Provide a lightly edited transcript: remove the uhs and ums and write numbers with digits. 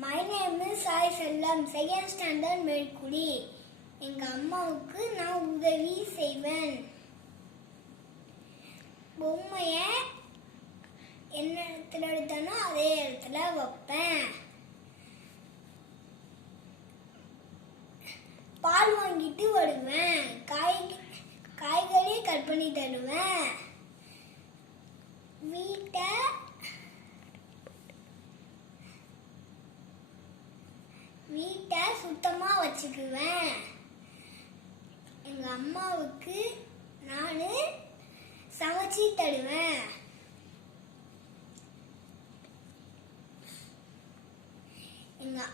My name is Sai Sellam, second standard மேல்குடி. எங்க அம்மாவுக்கு நான் உதவி செய்வேன். பொம்மைய என்ன இடத்துல எடுத்தானோ அதே இடத்துல வைப்பேன். பால் வாங்கிட்டு வருவேன். காய்கறி கட் பண்ணி தருவேன். வீட்டை சுத்தமா வச்சுக்குவேன். எங்க அம்மாவுக்கு நான் சமைச்சு தருவேன். எங்க